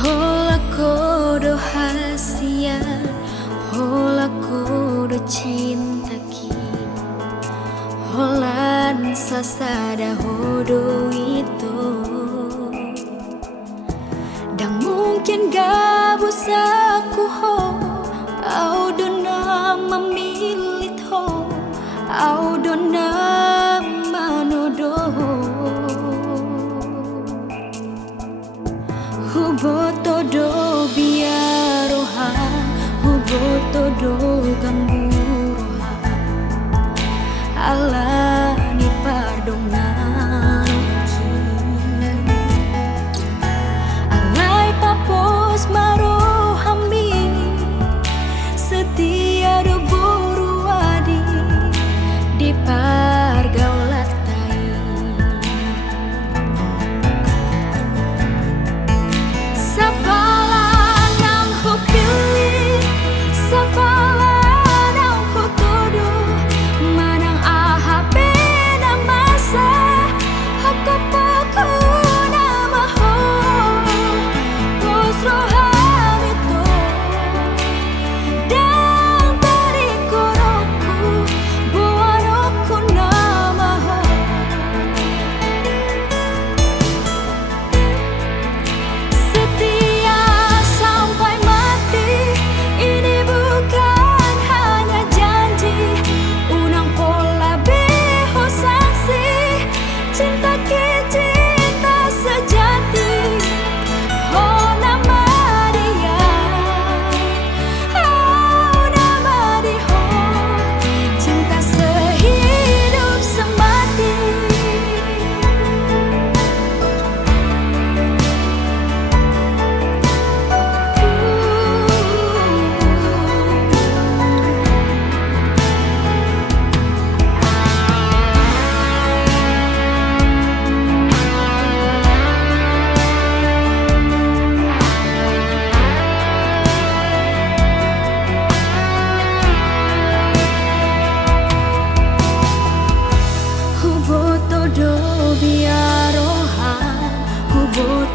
Hola kodo hasia, hola kodo cinta ki, holan sasada hodo itu. Dan mungkin gak bisa ku ho, au dona memilit ho, au dona manodoho. Huboto do biaroha, huboto do gamburoha. Allah ni pardonanki. Alai papos marohami, setia do buruadi di pargaulatai.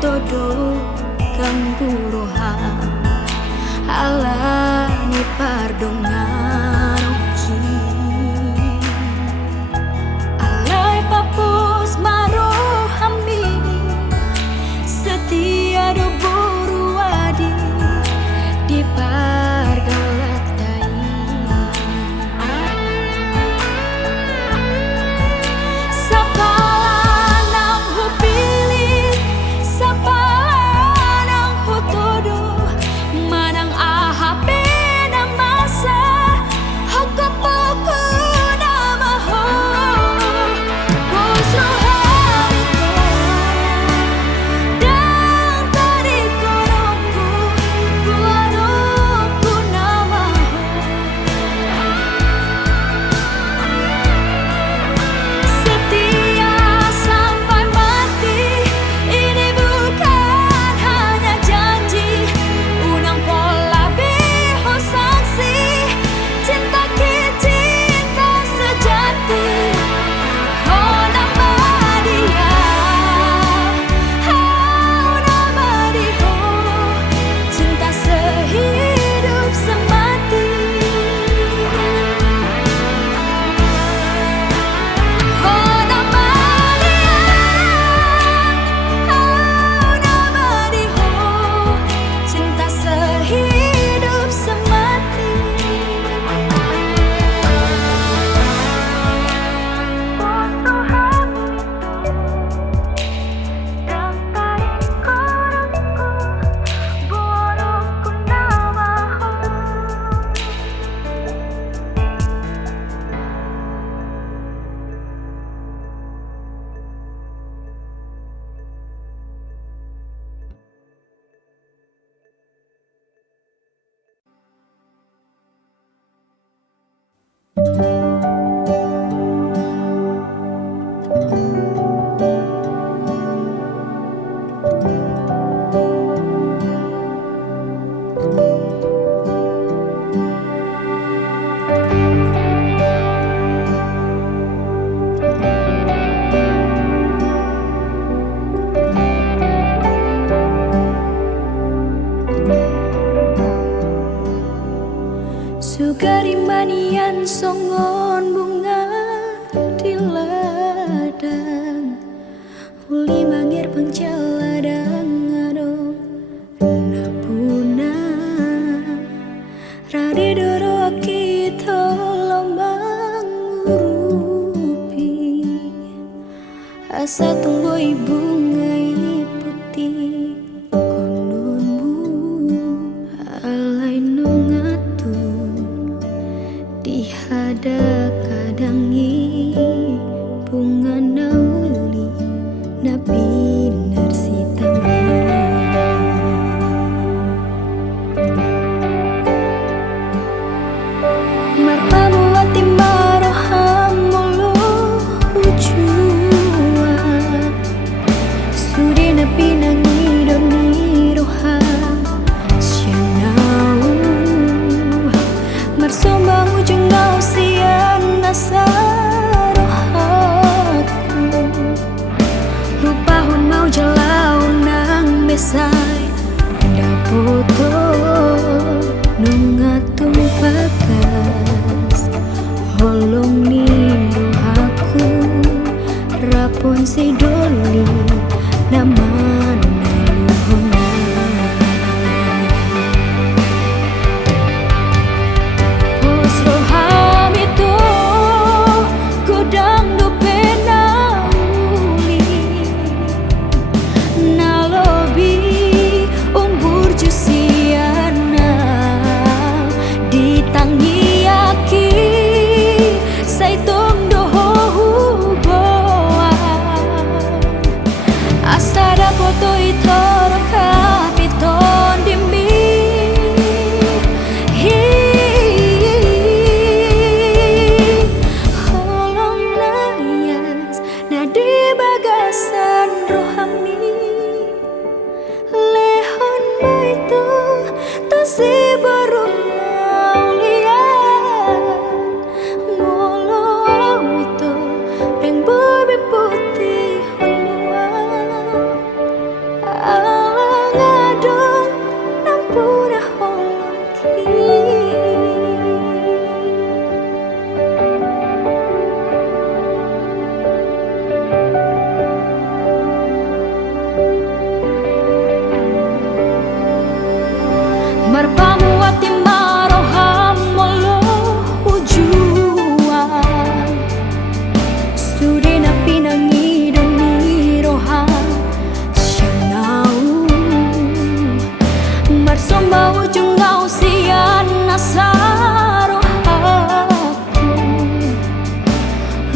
Todo kamburoha, Allah ni pardonanki. Alai papos marohami, setia do buruadi di pargaulatai. manian songon bunga di ladang, uli mangir pengcaladang adong napuna rade doro kita lombang ngurupi asa tunggu ibu ngai putih kononmu alai nungatun di hada kadangi bunga nauli nabi narsitami marpamu ati marohamulu ujua sude nabi nangidon niroham syanau marsomba ujung ngau sian nasarohaku lupahun mau jalau nang besai dapoto nungatung bagas holong nirohaku rapon sidoli naman naluhona pos roham itu godang do penauli nalobi umbur jusiana ditangi aki saitung doho huboa asada foto itoro kapiton dimi holong nayas nadi bagasan rohami lehon itu tasi baru naulian molo itu deng babi putih honua alang adong nampura holong ki marpamu ati maroham molo ujua sude napi nangidon niroham syanau marsomba ujung ngau sian nasarohaku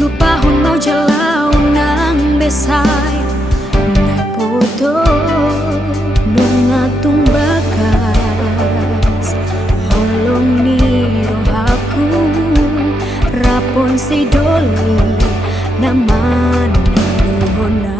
lupahun mau jalau nang besai napoto nungatung bagas holong nirohaku rapon sidoli naman naluhona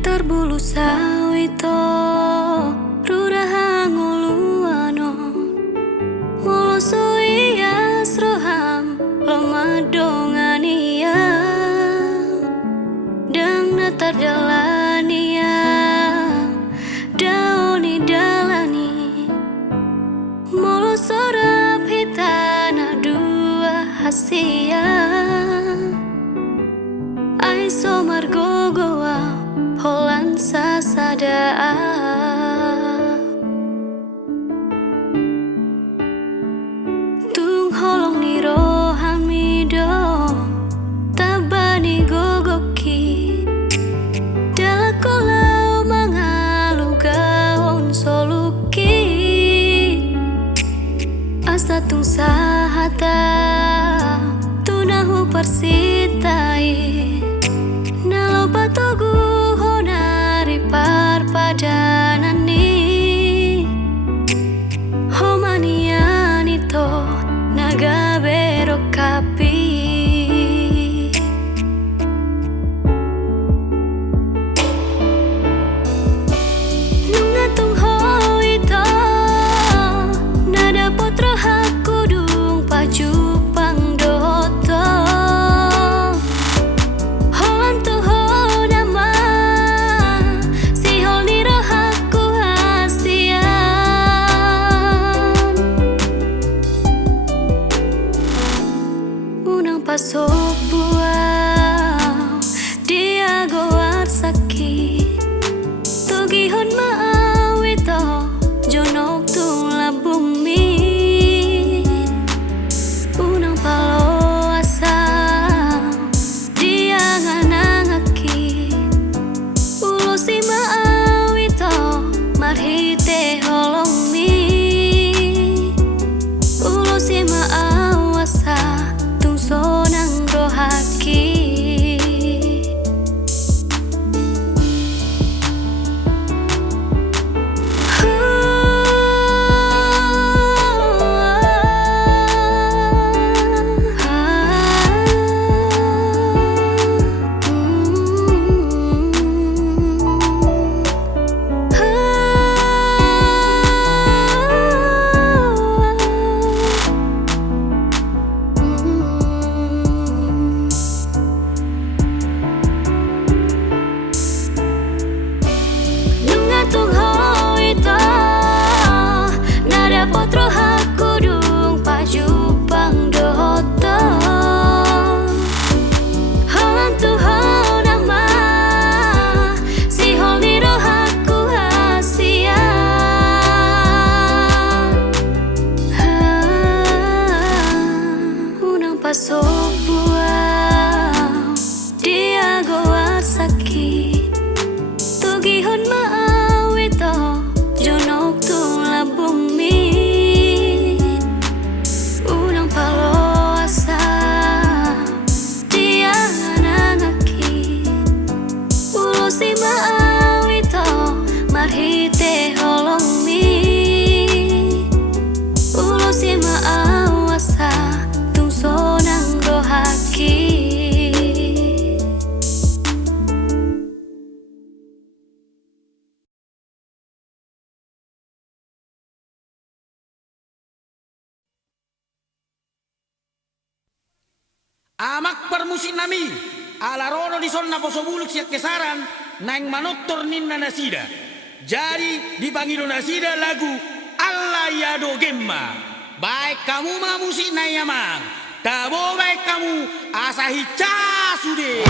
Terbulu sawito ruraha nguluano moloso iya sroham lomadongania dang natar dalania daoni dalani moloso rap hitana dua hasia ai somar gogoa Holan sasada tung holong ni rohan mido tabani gogoki dalakolau mangalu gaon soluki asa tung sahata tunahu persitai nalo patogu parpadanani homanianito nagabero kapi nungatung hoito nada potro hakudung pajupang doto pasok buah dia goar sakit tugihon maawito jonok tung labumi unang paloasa dia nganangaki ulo si maawito marhite holongmi ulo si maawasa sonang rohaki pasok buah dia goar sakit tugihon maawito jonok tung labumi unang paloasa dia nangaki ulo si maawito marhite holongmi ulo si maawasa sonang rohaki amak permusin nami ala rono di sonna posobuluk siat kesaran nang manottor ninna nasida jadi dipanggil nasida lagu Allah Yado Gemma baik kamu mah musik nayamang tabo baik kamu asahi casude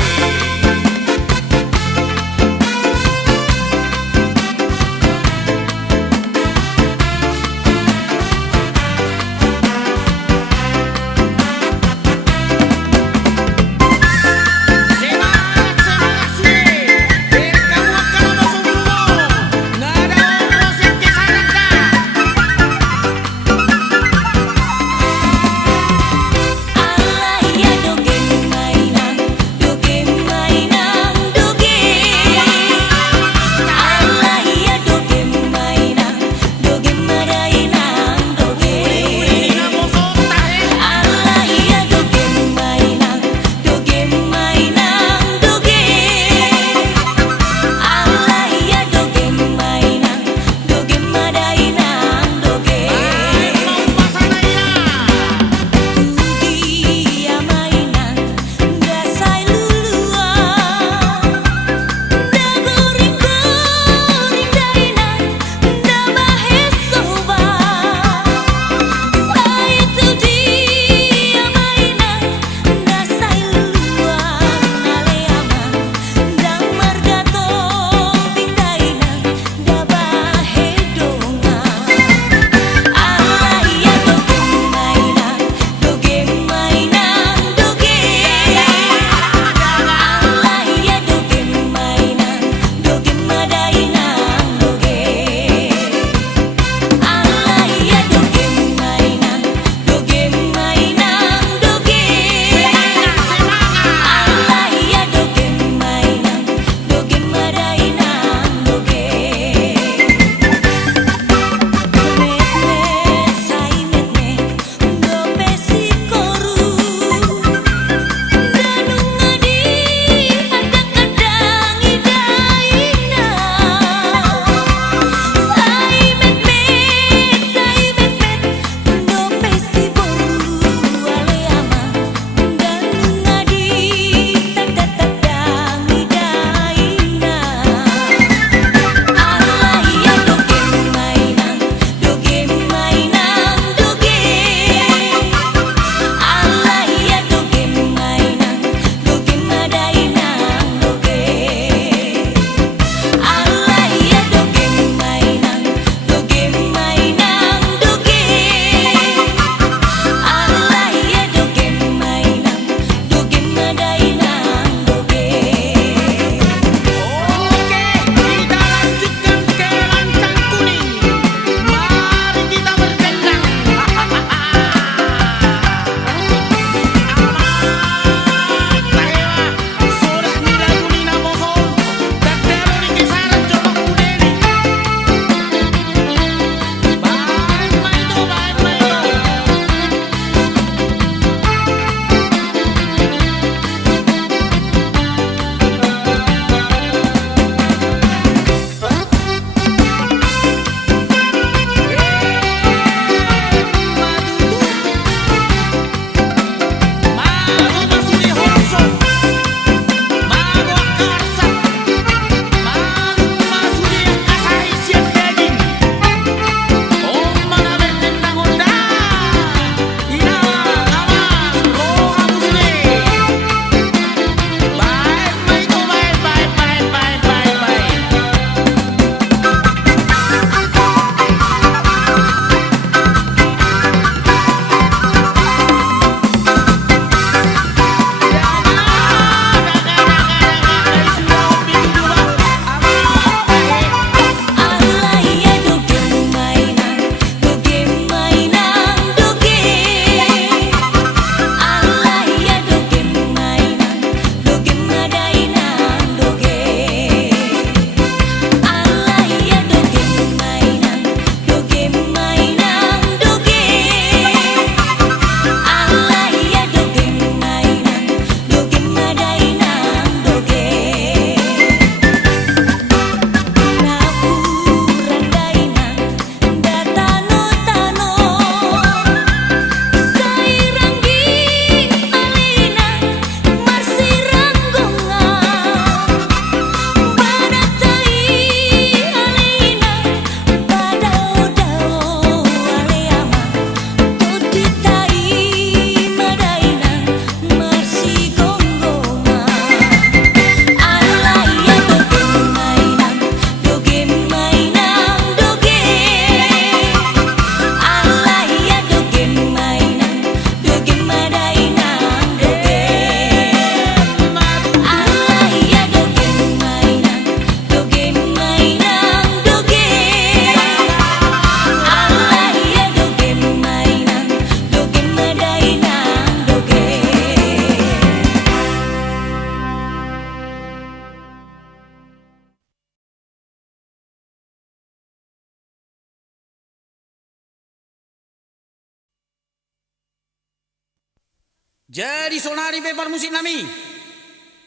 Jadi sonari pepar musik nami.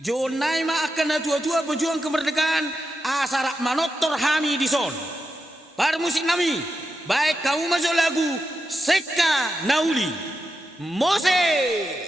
Jonai ma akan tua-tua pejuang kemerdekaan asarak manotor hami di son. Par musik nami, baik kamu masuk lagu Seka Nauli. Mose.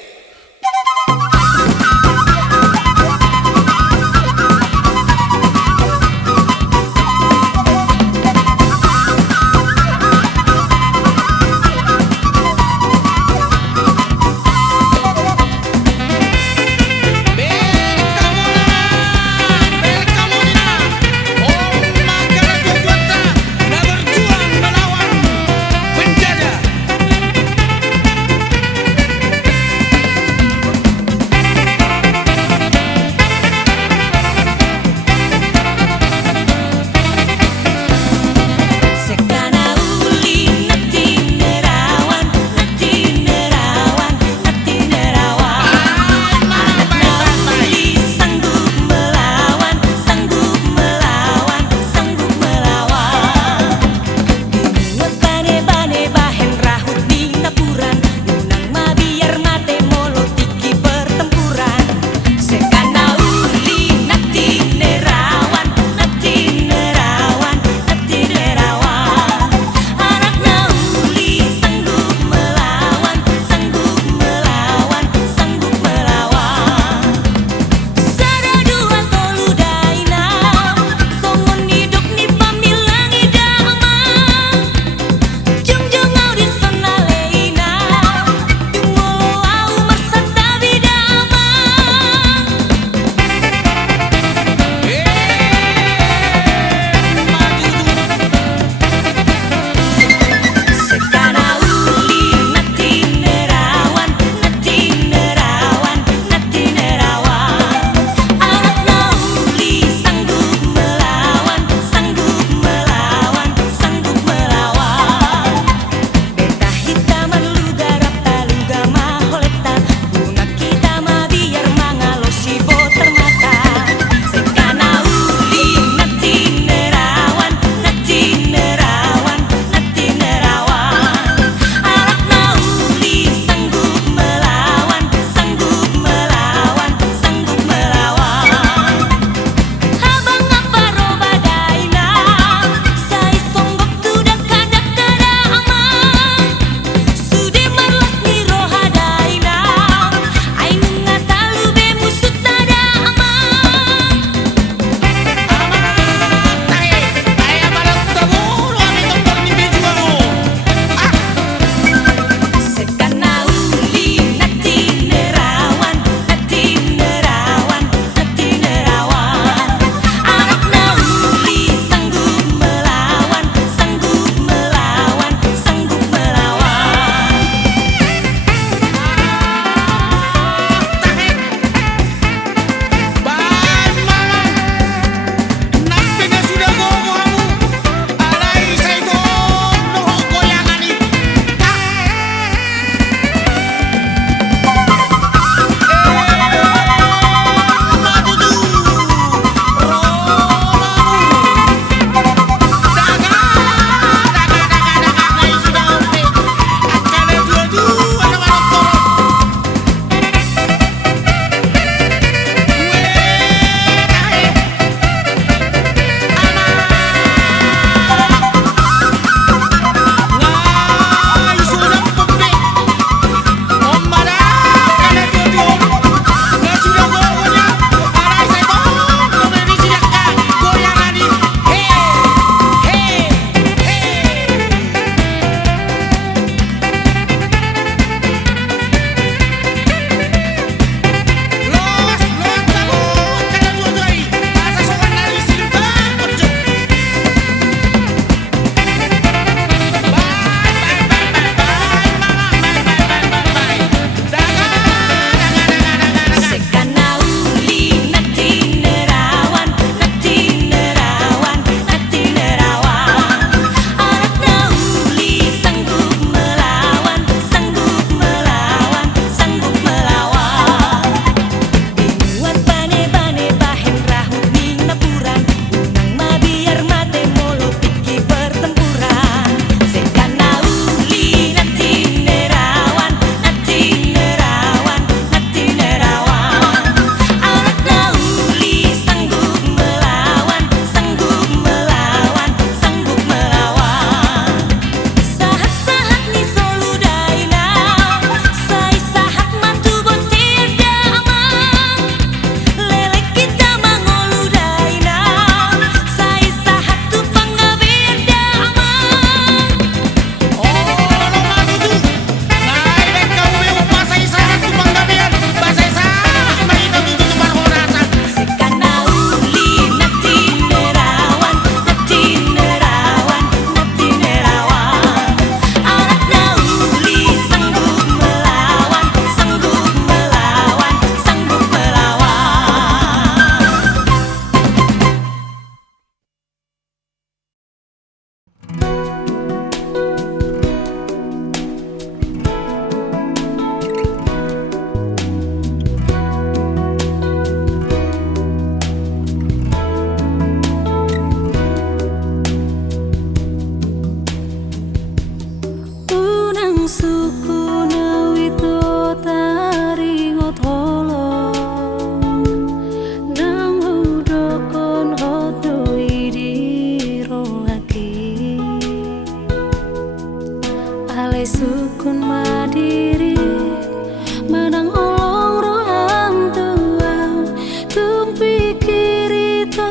to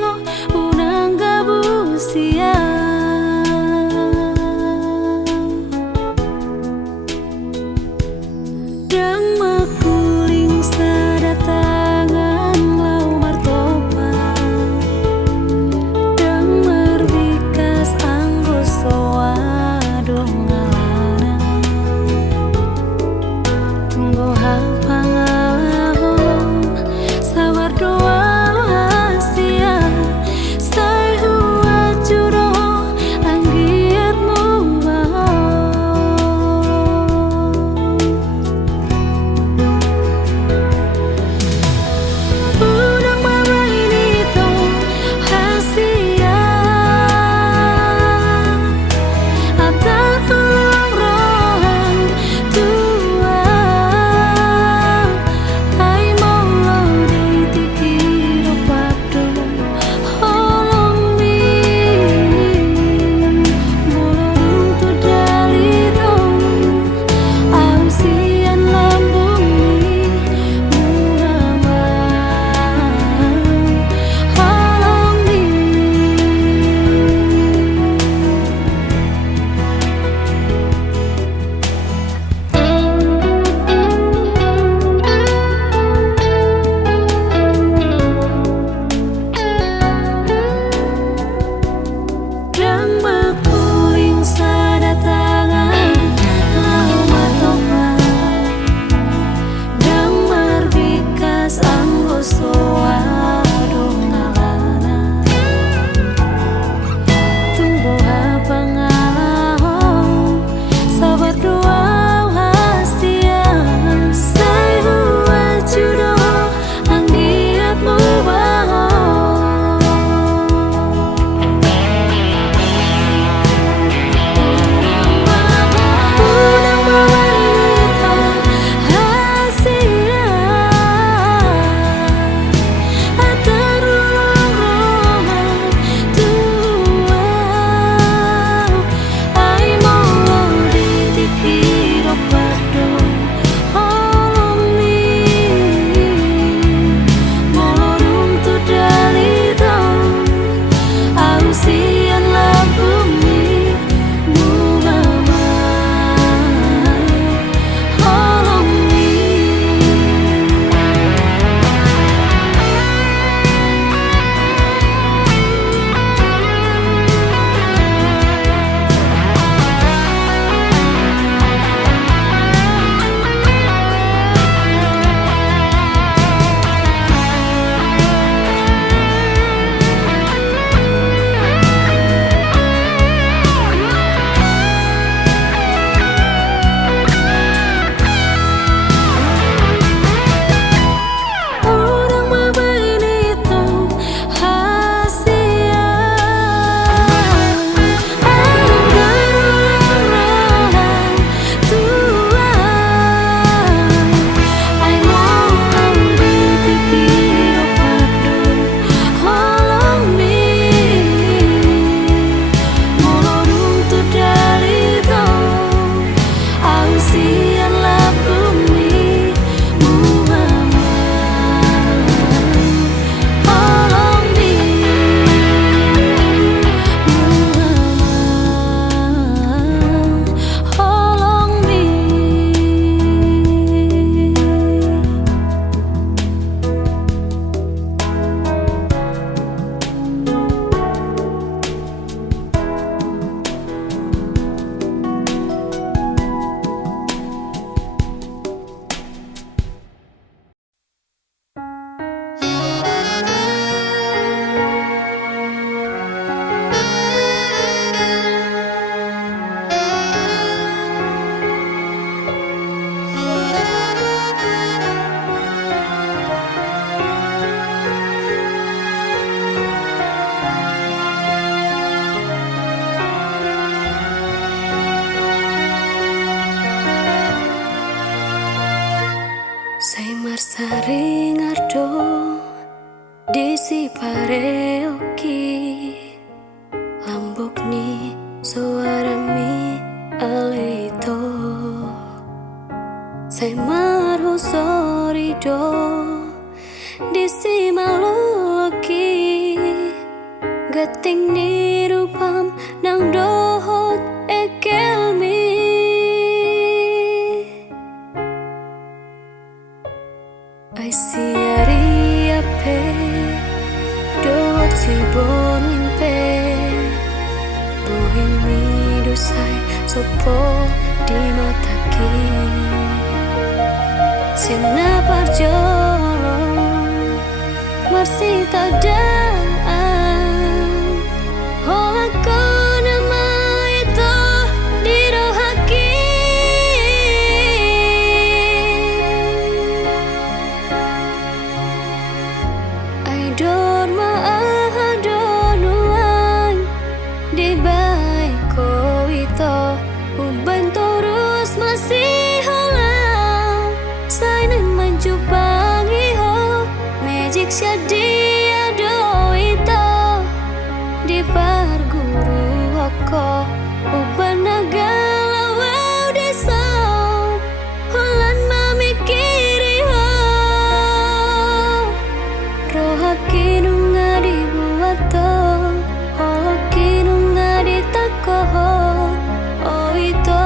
unang gabusia dang makuling sadatangan lau martoba dang merbikas anggosoa dongalana tunggu hapangalaho sabar doa hasia sai huat juro anggiatmu baho unang mama ini to hasia atar hulung rohan tua ai molo ditikir padu holong mi mulung tu dalito ausian lambung mi mungama holong mi dang makuling sadatangan lau martoba dang merbikas anggosoa dongalana tunggu hapangalaho sabar doa hasia sai huat juro anggiatmu baho unang mama ini to hasia atar hulung rohan tua ai molo ditikir padu holong mi molorung tu dalito ausian lambung mi mungama holong mi unang mama ini to hasia atar hulung rohan tua ai molo ditikir padu holong mi molorung tu dalito ausian lambung mi mungama holong mi mungama holong mi sai marsari ngardo disi pareoki lambok ni suara mi aleito sai marho sorido disi maloloki Beting nirupam nang dohot ekelmi. Ai siari ape dohot si bonin pe. Bohimi dosai sopo di mataki. Sina parjolo marsi tadaan. Hola kona mai to dirohaki. Ai dorma ahadonuan di baik ko ito. Uban terus masih holang. Sainan menjupangi ho magic shadia do ito. Di parguru ako uban nagalaw di sound. Holan mamikiri ho rohaki nung nga dibuat to. Holoki nung nga ditako ho. Oh ito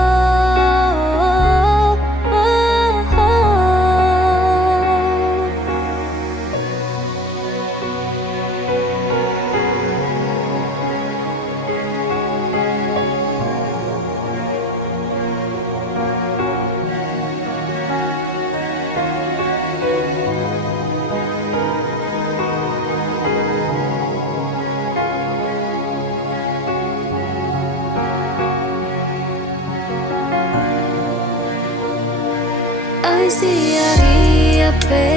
ai siari ape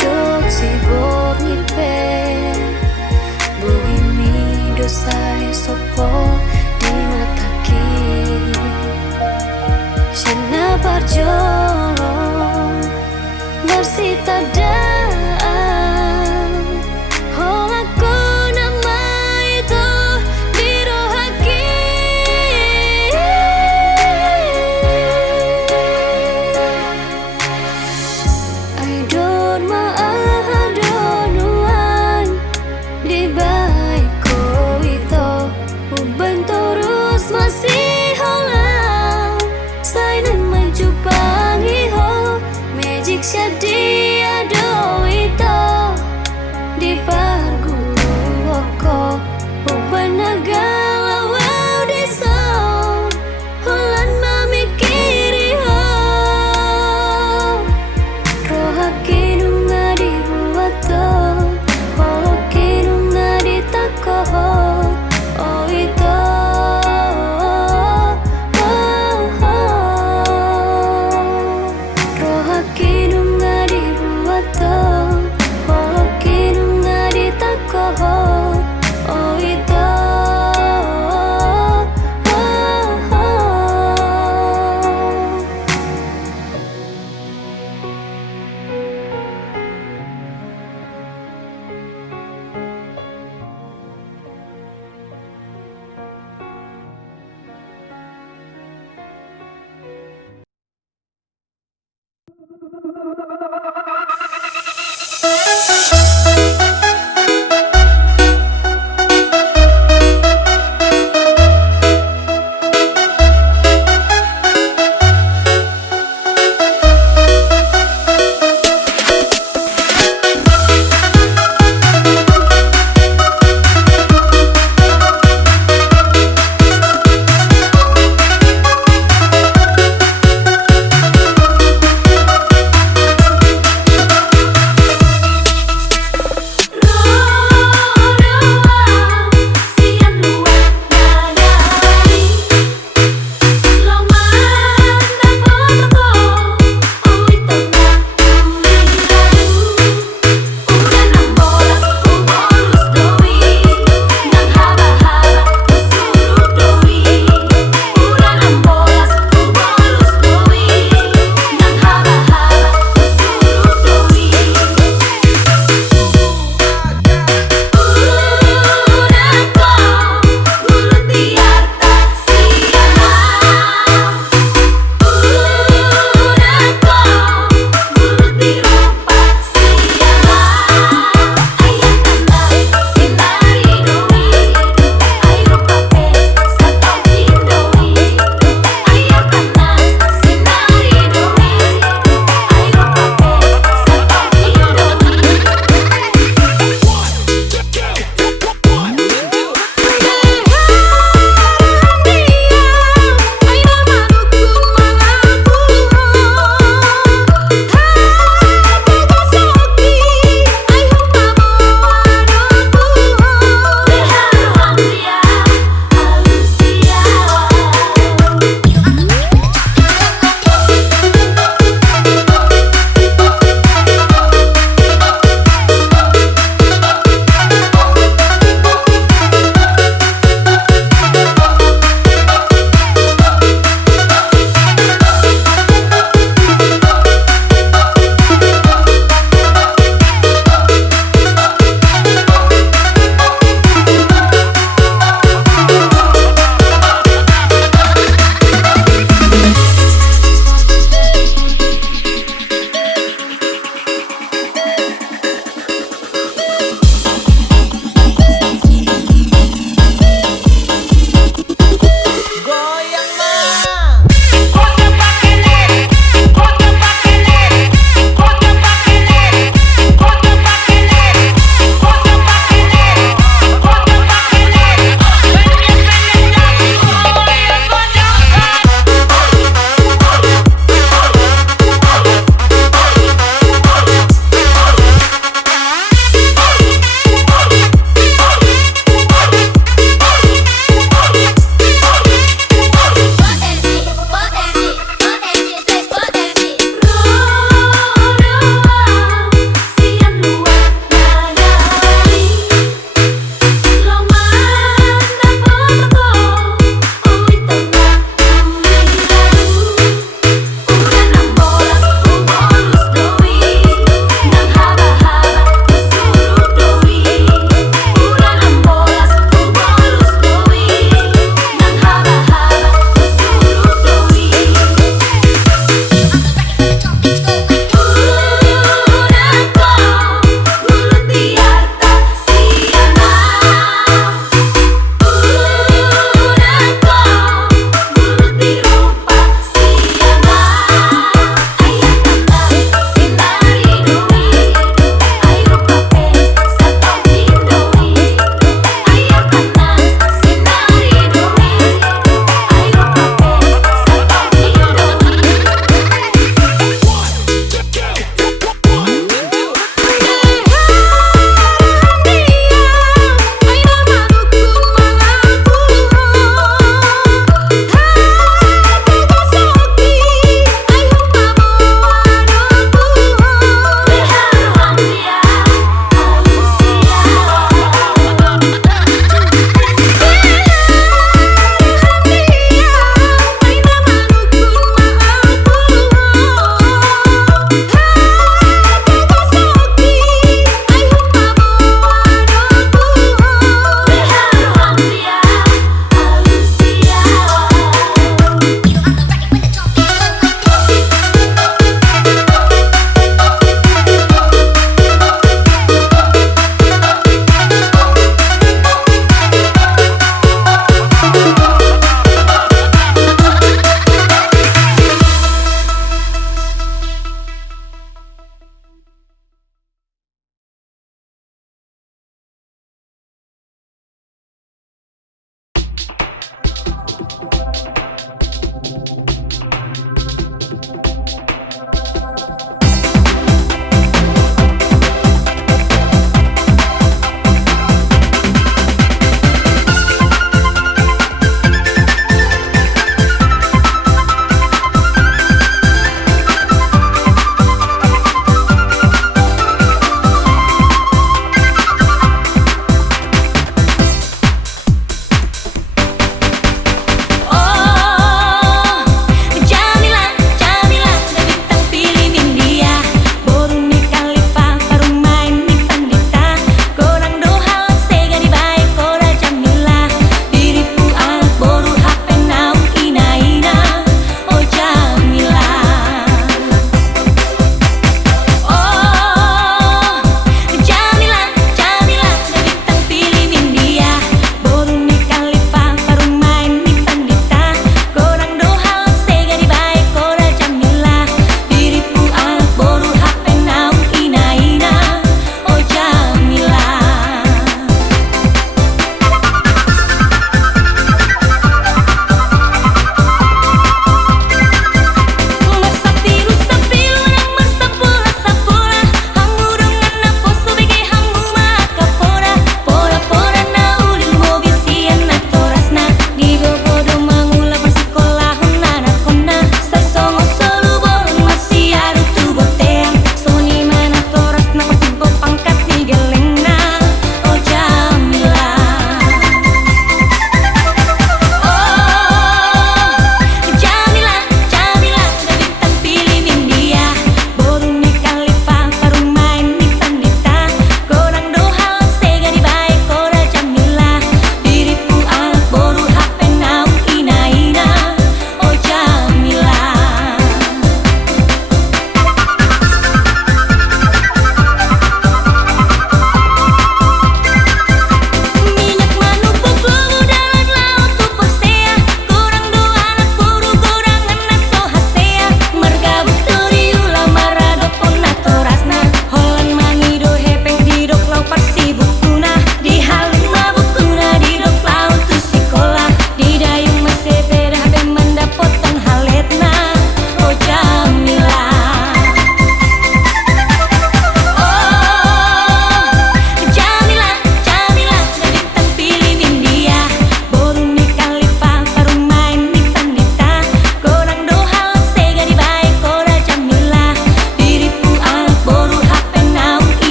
dot si borni pe. Bohimi dosai sopo di mataki. Shana parjolo marsita daan. Hola kona mai to dirohaki. Ai dorma ahadonuan di baik ko ito. Uban terus masih holang. Sainan menjupangi ho magic shadia do ito. Di parguru ako uban nagalaw di sound. Holan mamikiri ho rohaki nung nga dibuat to. Holoki nung nga ditako ho. Oh ito rohaki nung nga dibuat to. Holoki nung nga ditako ho. Oh ito